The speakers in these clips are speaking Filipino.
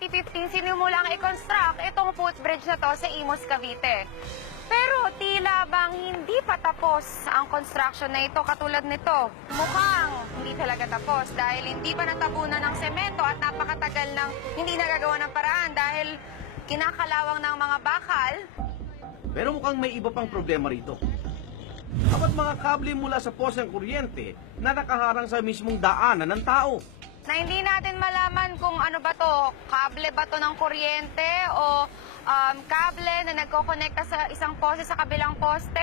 2015 sinimulang i-construct itong footbridge na to sa Imus, Cavite. Pero tila bang hindi pa tapos ang construction na ito katulad nito. Mukhang hindi talaga tapos dahil hindi pa natabunan ng semento at napakatagal nang hindi nagagawa ng paraan dahil kinakalawang ng mga bakal. Pero mukhang may iba pang problema rito. Dapat mga kable mula sa poseng kuryente na nakaharang sa mismong daanan ng tao. Na hindi natin malaman kung ano ba to, kable ba to ng kuryente o kable na nagkokonekta sa isang poste sa kabilang poste.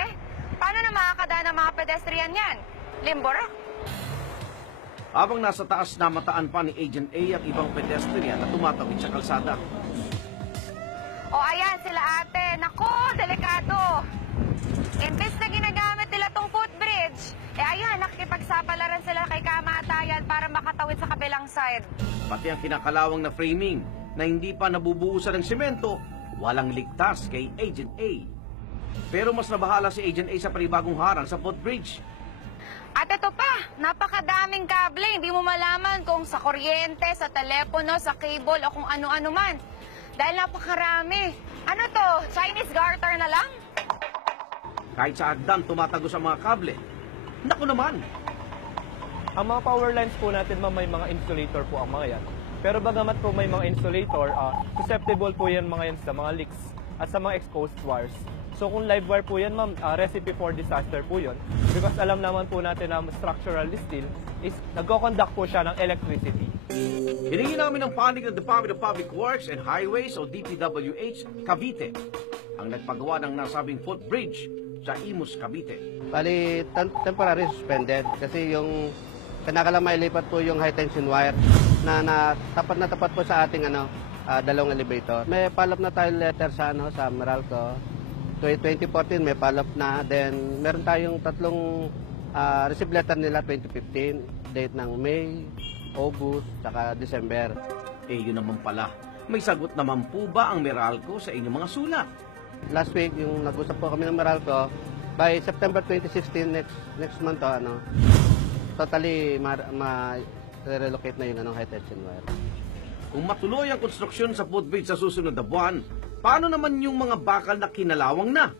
Paano na makakadaan ng mga pedestrian yan? Limbora? Habang nasa taas na mataan pa ni Agent A ang ibang pedestrian na tumatawid sa kalsada. O ayan sila ate, nako, delikado. Imbes na ginagamit nila tong footbridge, ayan, nakikipagsapalaran sila kay kamatayan para makatawid sa kabilang side. Pati ang kinakalawang na framing na hindi pa nabubuhusan ng semento, walang ligtas kay Agent A. Pero mas nabahala si Agent A sa panibagong harang sa footbridge. At ito pa, napakadaming kable, hindi mo malaman kung sa kuryente, sa telepono, sa cable o kung ano-ano man. Dahil napakarami. Ano to, Chinese garter na lang? Kahit sa hagdan tumatagos ang mga kable. Naku naman! Ang mga power lines po natin, ma'am, may mga insulator po ang mga yan. Pero bagamat po may mga insulator, susceptible po yan mga yan sa mga leaks at sa mga exposed wires. So kung live wire po yan, ma'am, recipe for disaster po yun. Because alam naman po natin na structural steel is nagko-conduct po siya ng electricity. Hiningi namin ng panig ng Department of Public Works and Highways o DPWH Cavite ang nagpagawa ng nasabing footbridge sa Imus, Cavite. Bali, temporary suspended kasi yung kinakalang mailipat po yung high tension wire na tapat po sa ating dalawang elevator. May follow-up na tayo letter sa Meralco. 2014 may follow-up na. Then meron tayong tatlong receive letter nila 2015, date ng May, August, saka December. Eh yun naman pala, may sagot naman po ba ang Meralco sa inyong mga sulat? Last week, yung nag-usap po kami ng Meralco, by September 2016, next month, totally relocate na yung high tension wire. Kung matuloy ang konstruksyon sa footbridge sa susunod na buwan, paano naman yung mga bakal na kinalawang na?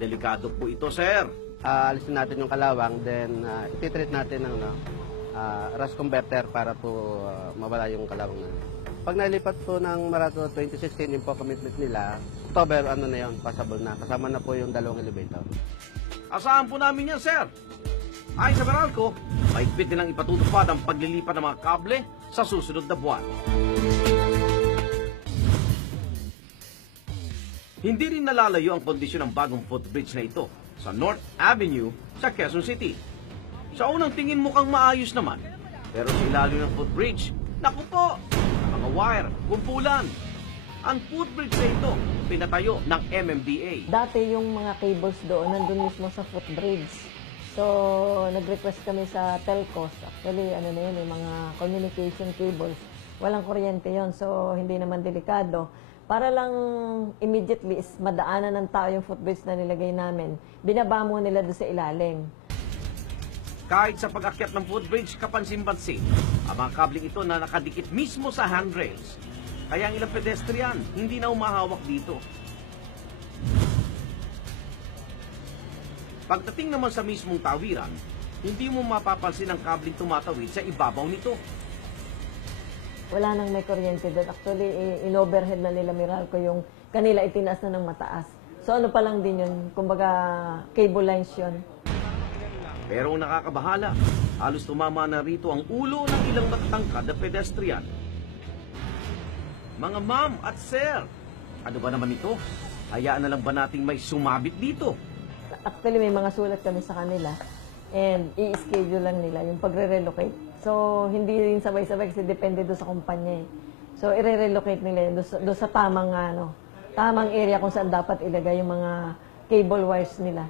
Delikado po ito, sir. Alisin natin yung kalawang, then ititreat natin ng rust converter para po mawala yung kalawang na. Pag nailipat po ng Meralco 2016, yung po commitment nila, October, passable na. Kasama na po yung dalawang elevator. Asahan po namin yan, sir. Ayon sa Meralco, mahigpit nilang ipatutupad ang paglilipat ng mga kable sa susunod na buwan. Hindi rin nalalayo ang kondisyon ng bagong footbridge na ito sa North Avenue sa Quezon City. Sa unang tingin mukhang maayos naman, pero sa ilalim ng footbridge, naku po, mga wire, kumpulan. Ang footbridge na ito, pinatayo ng MMDA. Dati yung mga cables doon, nandun mismo sa footbridge. So, nag-request kami sa telcos. Actually, ano na yun, yung mga communication cables. Walang kuryente yon, so hindi naman delikado. Para lang immediately is madaanan ng tao yung footbridge na nilagay namin, binaba mo nila doon sa ilalim. Kahit sa pag-akyat ng footbridge, kapansin-pansin, ang mga kabling ito na nakadikit mismo sa handrails. Kaya ang ilang pedestrian, hindi na umahawak dito. Pagdating naman sa mismong tawiran, hindi mo mapapansin ang kabling tumatawid sa ibabaw nito. Wala nang may kuryente doon. Actually, in-overhead na nila Meralco yung kanila itinaas na ng mataas. So ano pa lang din yun, kumbaga cable lines yun. Pero ang nakakabahala, halos tumama na rito ang ulo ng ilang matatangkad na pedestrian. Mga ma'am at sir, ano ba naman ito? Hayaan na lang ba nating may sumabit dito? Actually, may mga sulat kami sa kanila and i-schedule lang nila yung pagre-relocate. So, hindi rin sabay-sabay kasi depende doon sa kumpanya. So, i-relocate nila yun doon sa tamang area kung saan dapat ilagay yung mga cable wires nila.